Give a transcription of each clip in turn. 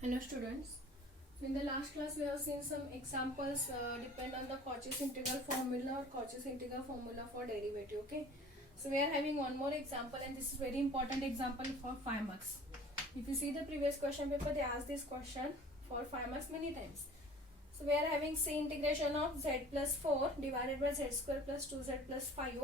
Hello students. So in the last class we have seen some examples depend on the Cauchy's integral formula or Cauchy's integral formula for derivative. Okay. So we are having one more example and this is very important example for 5 marks. If you see the previous question paper, they asked this question for 5 marks many times. So we are having C integration of z plus 4 divided by z square plus 2z plus 5,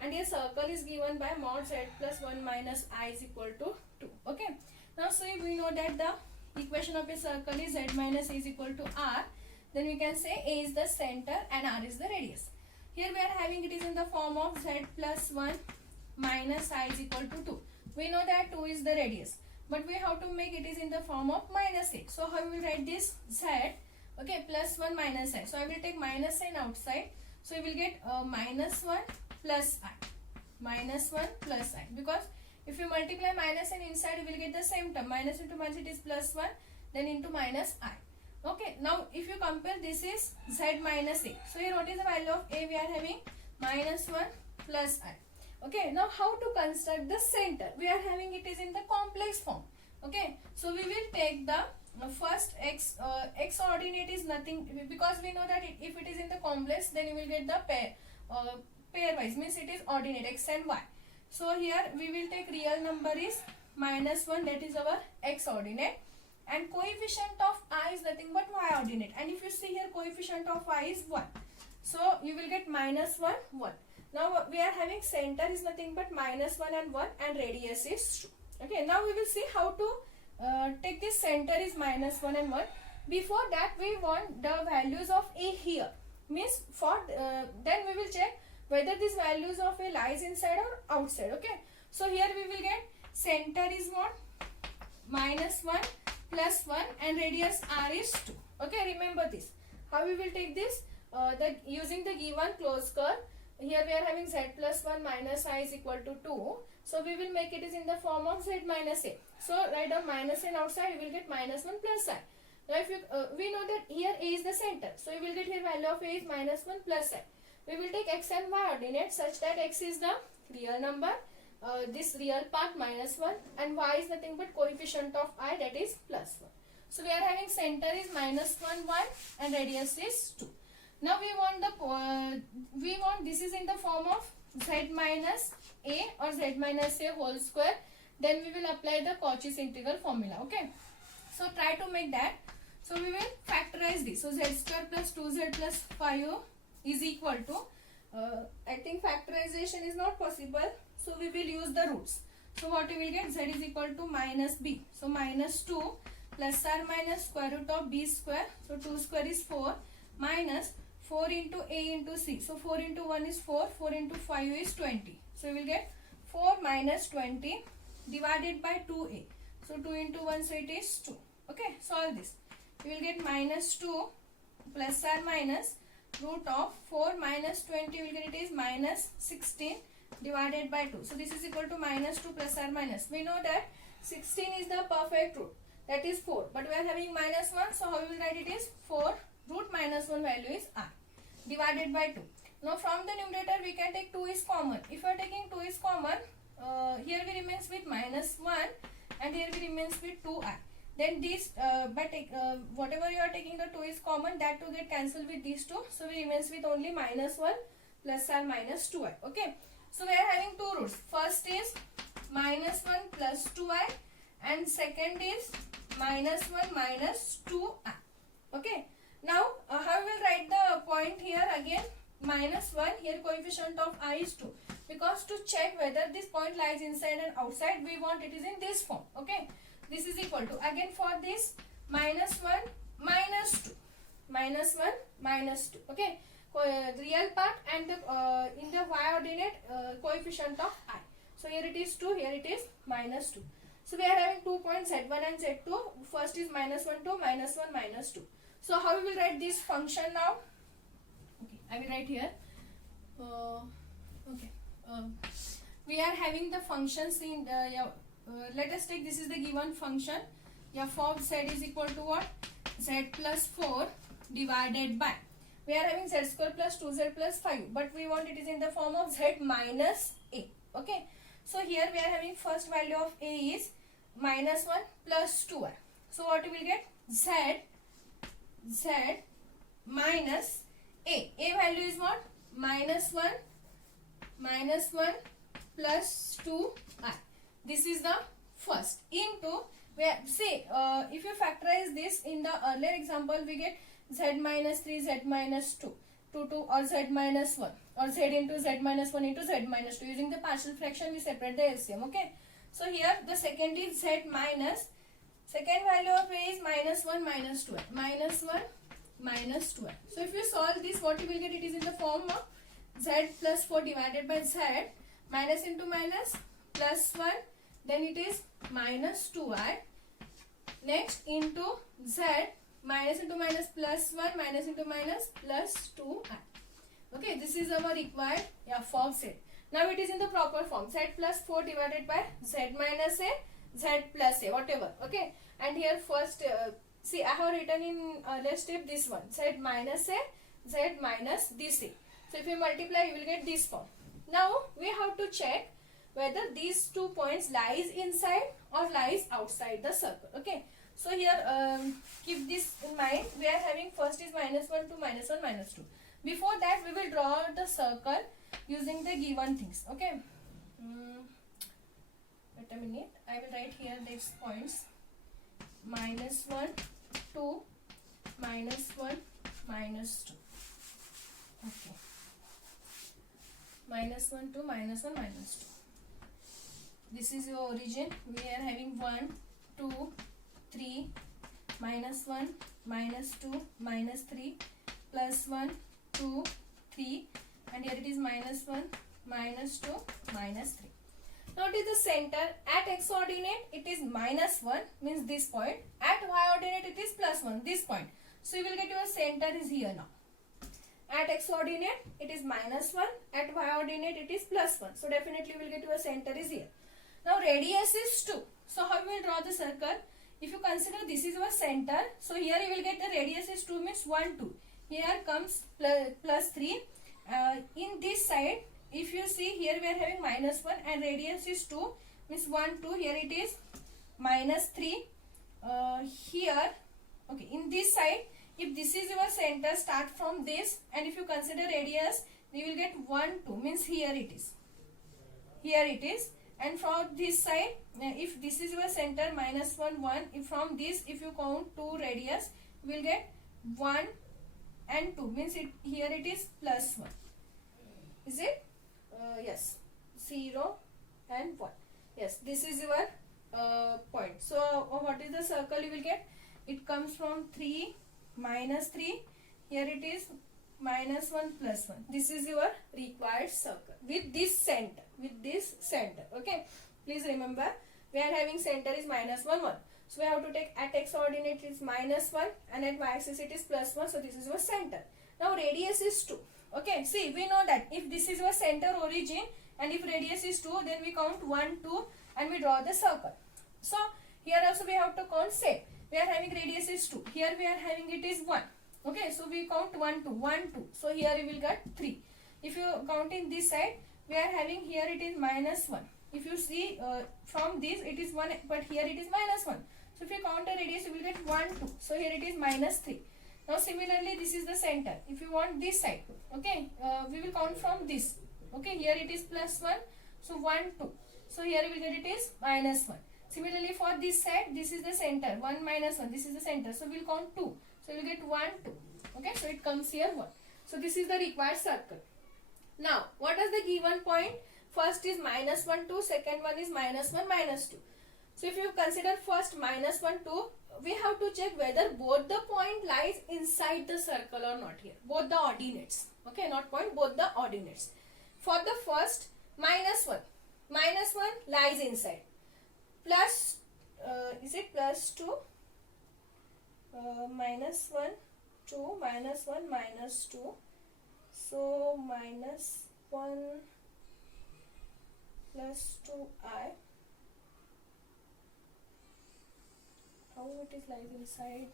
and a circle is given by mod z plus 1 minus I is equal to 2. Okay. Now so we know that the equation of a circle is z minus a is equal to r. Then we can say a is the center and r is the radius. Here we are having it is in the form of z plus 1 minus I is equal to 2. We know that 2 is the radius, but we have to make it is in the form of minus a. So how we will write this? Z, okay, plus 1 minus I. So I will take minus sign outside. So we will get minus 1 plus I. Minus 1 plus I. Because if you multiply minus and inside, you will get the same term. Minus into minus, it is plus 1, then into minus I. Okay, now if you compare, this is z minus a. So here what is the value of a? We are having minus 1 plus I. Okay, now how to construct the center? We are having it is in the complex form. Okay, so we will take the first x coordinate is nothing, because we know that if it is in the complex, then you will get the pairwise, means it is ordinate x and y. So here we will take real number is minus 1, that is our x ordinate, and coefficient of I is nothing but y ordinate. And if you see here, coefficient of y is 1. So you will get minus 1, 1. Now we are having center is nothing but minus 1 and 1, and radius is 2. Okay, now we will see how to take this center is minus 1 and 1. Before that, we want the values of a here. Means for then we will check whether these values of a lies inside or outside. Okay, so here we will get center is what? Minus 1 plus 1 and radius r is 2. Okay, remember this. How we will take this? Using the given closed curve. Here we are having z plus 1 minus I is equal to 2. So we will make it is in the form of z minus a. So write down minus n outside, you will get minus 1 plus I. Now if you, we know that here a is the center. So you will get here value of a is minus 1 plus I. We will take x and y ordinate such that x is the real number, this real part minus 1, and y is nothing but coefficient of I, that is plus 1. So we are having center is minus 1, 1 and radius is 2. Now we want this is in the form of z minus a or z minus a whole square. Then we will apply the Cauchy's integral formula. Okay. So try to make that. So we will factorize this. So z square plus 2z plus 5 is equal to, I think factorization is not possible, so we will use the roots. So what we will get? Z is equal to minus b. So minus 2 plus or minus square root of b square. So 2 square is 4 minus 4 into a into c. So 4 into 1 is 4, 4 into 5 is 20. So we will get 4 minus 20 divided by 2a. So 2 into 1, so it is 2. Okay, solve this. We will get minus 2 plus or minus root of 4 minus 20, will get it is minus 16 divided by 2. So this is equal to minus 2 plus or minus. We know that 16 is the perfect root, that is 4. But we are having minus 1, so how we will write it is 4 root minus 1 value is r divided by 2. Now from the numerator we can take 2 is common. If you are taking 2 is common, here we remains with minus 1 and here we remains with 2i. Then this, whatever you are taking the 2 is common, that to get cancelled with these 2. So we remains with only minus 1 plus or minus 2i. Okay. So we are having two roots. First is minus 1 plus 2i and second is minus 1 minus 2i. Okay. Now how we will write the point here again? Minus 1, here coefficient of I is 2. Because to check whether this point lies inside and outside, we want it is in this form. Okay. This is equal to, again for this, minus 1 minus 2. Minus 1 minus 2. Okay. Real part and the in the y ordinate coefficient of I. So here it is 2, here it is minus 2. So we are having 2 points z1 and z2. First is minus 1, 2, minus 1, minus 2. So how we will write this function now? Okay, I will write here. We are having the functions in let us take, this is the given function. F of z is equal to what? Z plus 4 divided by, we are having z square plus 2z plus 5, but we want it is in the form of z minus a. Okay. So here we are having first value of a is minus 1 plus 2i. So what we will get? Z minus A. A value is what? Minus 1 plus 2I. This is the first into where see if you factorize this in the earlier example, we get Z minus 3, Z minus 2, 2 or Z minus 1 or Z into Z minus 1 into Z minus 2. Using the partial fraction, we separate the LCM. Okay. So here the second is Z minus, second value of A is minus 1 minus 2. Minus 1 minus 2. So if you solve this, what you will get? It is in the form of Z plus 4 divided by Z, minus into minus plus 1, then it is minus 2I. Next into Z, minus into minus plus 1, minus into minus plus 2I. Okay, this is our required form Z. Now it is in the proper form. Z plus 4 divided by Z minus A, Z plus A, whatever. Okay, and here first see I have written in let's step this one, Z minus A, Z minus this A. So if you multiply, you will get this form. Now we have to check whether these 2 points lies inside or lies outside the circle. Okay. So here keep this in mind. We are having first is minus 1 to minus 1 minus 2. Before that we will draw the circle using the given things. Okay. Wait a minute. I will write here these points. Minus 1, 2, minus 1, minus 2. Okay. Minus 1 to minus 1 minus 2. This is your origin. We are having 1, 2, 3, minus 1, minus 2, minus 3, plus 1, 2, 3, and here it is minus 1, minus 2, minus 3. Now it is the center. At x coordinate it is minus 1, means this point. At y coordinate it is plus 1, this point. So you will get your center is here now. At x coordinate it is minus 1, at y coordinate it is plus 1. So definitely you will get your center is here. Now radius is 2. So how we will draw the circle? If you consider this is our center, so here you will get the radius is 2 means 1, 2. Here comes plus 3. In this side, if you see here we are having minus 1 and radius is 2 means 1, 2. Here it is minus 3. Here, okay, in this side, if this is your center, start from this, and if you consider radius, you will get 1, 2 means here it is. Here it is. And from this side, if this is your center, minus 1, 1. If from this, if you count 2 radius, you will get 1 and 2 means it here it is plus 1. Is it? Yes. 0 and 1. Yes, this is your point. So what is the circle you will get? It comes from 3, minus 3. Here it is minus 1 plus 1. This is your required circle with this center. Okay. Please remember, we are having center is minus 1, 1. So we have to take at x coordinate is minus 1 and at y axis it is plus 1. So this is your center. Now radius is 2. Okay. See, we know that if this is your center origin and if radius is 2, then we count 1, 2 and we draw the circle. So here also we have to count same. We are having radius is 2. Here we are having it is 1. Okay. So we count 1, 2, 1, 2. So here you will get 3. If you count in this side, we are having here it is minus 1. If you see from this it is 1, but here it is minus 1. So if you count the radius, you will get 1, 2. So here it is minus 3. Now similarly, this is the center. If you want this side, okay, we will count from this. Okay, here it is plus 1. So 1, 2. So here we will get it is minus 1. Similarly for this side, this is the center. 1 minus 1. This is the center. So we will count 2. So we will get 1, 2. Okay, so it comes here 1. So this is the required circle. Now, what is the given point? First is minus 1, 2. Second one is minus 1, minus 2. So if you consider first minus 1, 2, we have to check whether both the point lies inside the circle or not here. Both the ordinates. Okay, not point, both the ordinates. For the first, minus 1. Minus 1 lies inside. Plus, is it plus 2? Minus 1, 2, minus 1, minus 2. So, minus 1 plus 2i. How it is lies inside?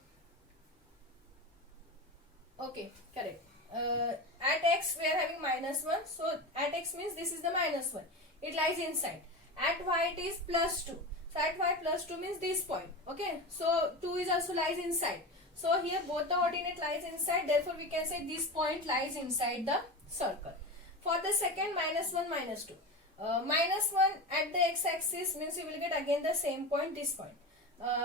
Okay, correct. At x we are having minus 1. So, at x means this is the minus 1. It lies inside. At y it is plus 2. So at y plus 2 means this point. Okay, so 2 is also lies inside. So here both the ordinate lies inside, therefore we can say this point lies inside the circle. For the second, minus 1, minus 2. Minus 1 at the x-axis means you will get again the same point, this point.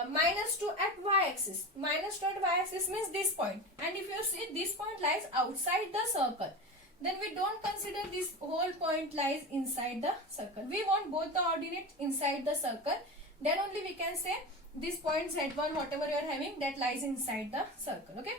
Minus 2 at y-axis. Minus 2 at y-axis means this point. And if you see this point lies outside the circle, then we don't consider this whole point lies inside the circle. We want both the ordinates inside the circle. Then only we can say this point z1 whatever you are having that lies inside the circle. Okay.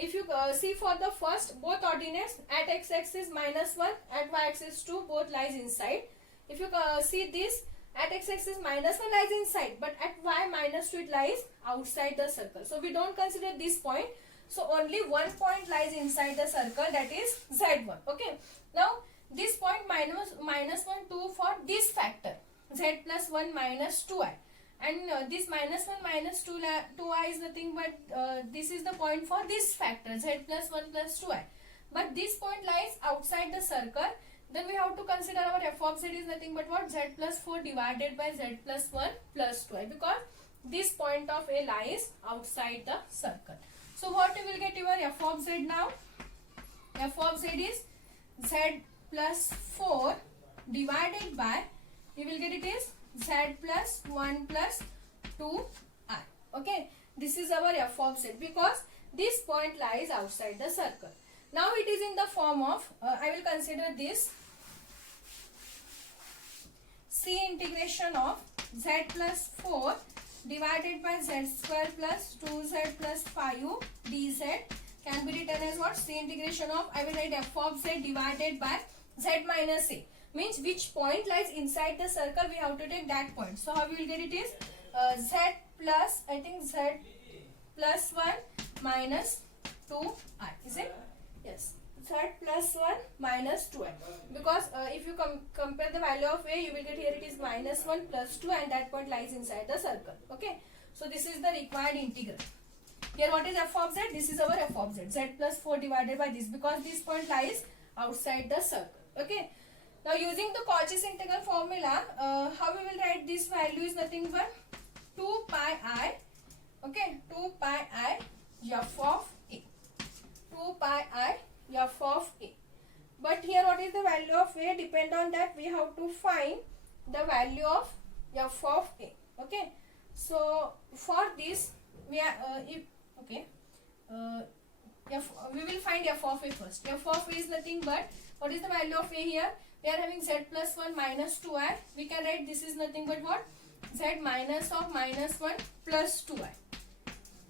If you see for the first, both ordinates at x-axis minus 1, at y-axis 2, both lies inside. If you see this, at x-axis minus 1 lies inside, but at y minus 2 it lies outside the circle. So we don't consider this point. So only one point lies inside the circle, that is z1. Okay. Now this point minus 1, 2 for this factor, z plus 1 minus 2i. And this minus 1 minus 2i is nothing but this is the point for this factor, z plus 1 plus 2i. But this point lies outside the circle. Then we have to consider our f of z is nothing but what? Z plus 4 divided by z plus 1 plus 2i, because this point of a lies outside the circle. So what you will get your f of z now? F of z is z plus 4 divided by, you will get it is z plus 1 plus 2i. Okay, this is our f of z because this point lies outside the circle. Now it is in the form of, I will consider this c integration of z plus 4 divided by z square plus 2z plus 5 dz can be written as what? C integration of, I will write f of z divided by z minus a. Means which point lies inside the circle, we have to take that point. So how we will get it is z plus, I think z plus 1 minus 2i. Is it? Yes. Z plus 1 minus 2i. Because if you compare the value of a, you will get here it is minus 1 plus 2 and that point lies inside the circle. Okay. So this is the required integral. Here what is f of z? This is our f of z. Z plus 4 divided by this, because this point lies outside the circle. Okay. Now using the Cauchy's integral formula, how we will write this value is nothing but 2 pi I, okay, 2 pi I f of a, 2 pi I f of a. But here what is the value of a? Depend on that we have to find the value of f of a. Okay. So for this we are we will find f of a first. F of a is nothing but, what is the value of a here? We are having z plus 1 minus 2i. We can write this is nothing but what? Z minus of minus 1 plus 2i.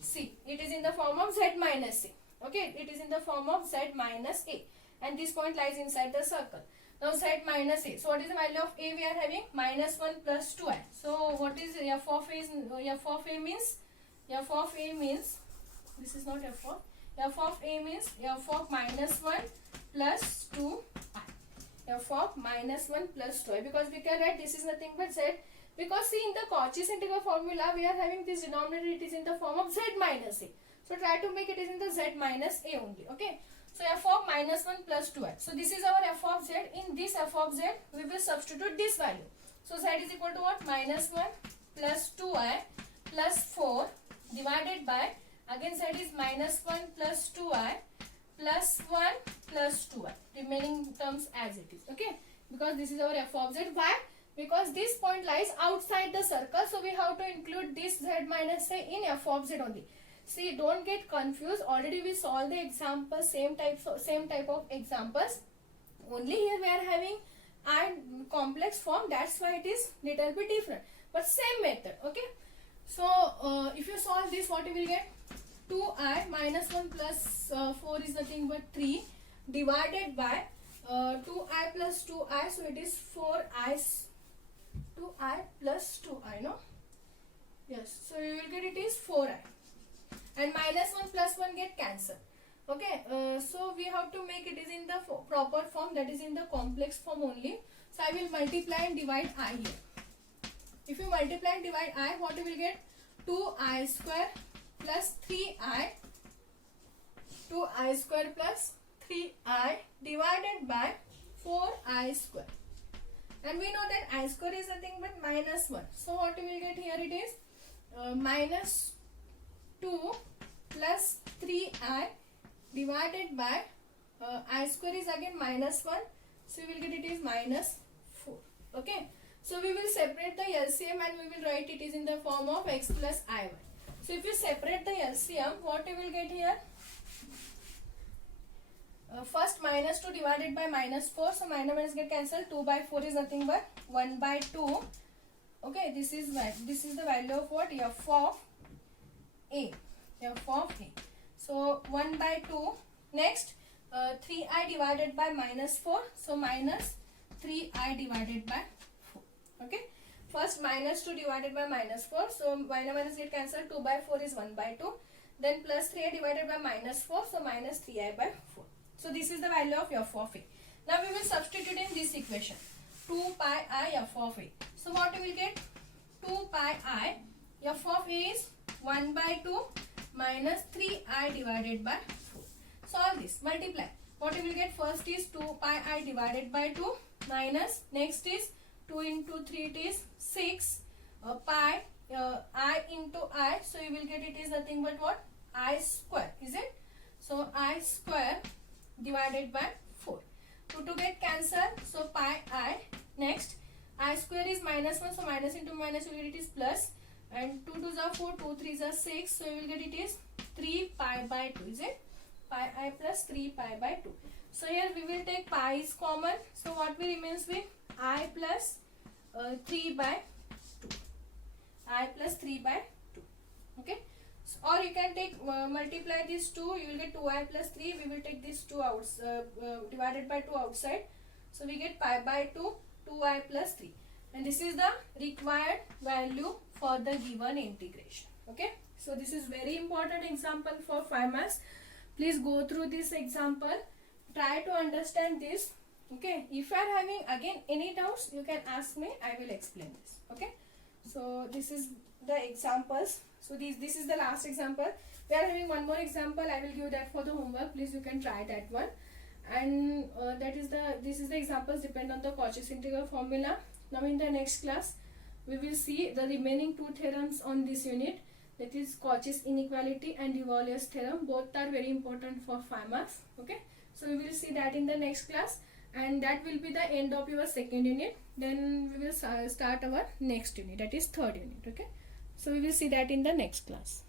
See, it is in the form of z minus a. Okay, it is in the form of z minus a. And this point lies inside the circle. Now z minus a. So what is the value of a? We are having minus 1 plus 2i. So what is f of a? F of a means, this is not f of a means f of minus 1 plus 2i. F of minus 1 plus 2i, because we can write this is nothing but z, because see in the Cauchy's integral formula we are having this denominator, it is in the form of z minus a. So try to make it is in the z minus a only. Okay. So f of minus 1 plus 2i. So this is our f of z. In this f of z we will substitute this value. So z is equal to what? Minus 1 plus 2i plus 4 divided by, again z is minus 1 plus 2i plus 1 plus 2i, remaining terms as it is. Okay, because this is our f of z. Why? Because this point lies outside the circle, so we have to include this z minus a in f of z only. See, don't get confused. Already we solved the example, same type of examples. Only here we are having I complex form. That's why it is little bit different, but same method. Okay. So if you solve this, what you will get? 2i minus 1 plus 4 is nothing but 3 divided by 2i plus 2i. So it is 2i plus 2i, no? Yes. So you will get it is 4i. And minus 1 plus 1 get cancelled. Okay. So we have to make it is in the proper form, that is in the complex form only. So I will multiply and divide I here. If you multiply and divide I, what you will get? 2i square plus 3i, 2i square plus 3i divided by 4i square. and we know that I square is nothing but minus 1. So what we will get here, it is minus 2 plus 3i divided by I square is again minus 1. So we will get it is minus 4. Okay. So we will separate the LCM and we will write it is in the form of x plus I1. So if you separate the LCM, what you will get here? First minus 2 divided by minus 4. So minus minus get cancelled. 2 by 4 is nothing but 1 by 2. Okay, this is the value of what? F of A. F of A. So 1 by 2. Next 3i divided by minus 4. So minus 3i divided by 4. Okay. First minus 2 divided by minus 4. So minus minus get cancelled. 2 by 4 is 1 by 2. Then plus 3i divided by minus 4. So minus 3i by 4. So this is the value of f of A. Now we will substitute in this equation. 2 pi I f of A. So what we will get? 2 pi I f of A is 1 by 2 minus 3i divided by 4. Solve this. Multiply. What we will get? First is 2 pi I divided by 2 minus, next is 2 into 3, it is 6 pi I into I. So you will get it is nothing but what? I square. Is it? So I square divided by 4. 2 to get cancelled. So pi I. Next I square is minus 1. So minus into minus you will get it is plus. And 2 2s are 4. 2 3s are 6. So you will get it is 3 pi by 2. Is it? Pi I plus 3 pi by 2. So here we will take pi is common. So what will remains with? I plus 3 by 2. I plus 3 by 2. Okay. So, or you can take multiply these 2. You will get 2i plus 3. We will take these 2 out divided by 2 outside. So we get pi by 2. 2i plus 3. And this is the required value for the given integration. Okay. So this is very important example for 5 marks. Please go through this example. Try to understand this. Okay. If you are having again any doubts, you can ask me. I will explain this. Okay. So this is the examples. So this is the last example. We are having one more example. I will give that for the homework. Please you can try that one. And this is the examples depend on the Cauchy's integral formula. Now in the next class, we will see the remaining 2 theorems on this unit. That is Cauchy's inequality and de Voilier's theorem. Both are very important for 5 marks. Okay. So we will see that in the next class. And that will be the end of your second unit. Then we will start our next unit. That is third unit. Okay. So we will see that in the next class.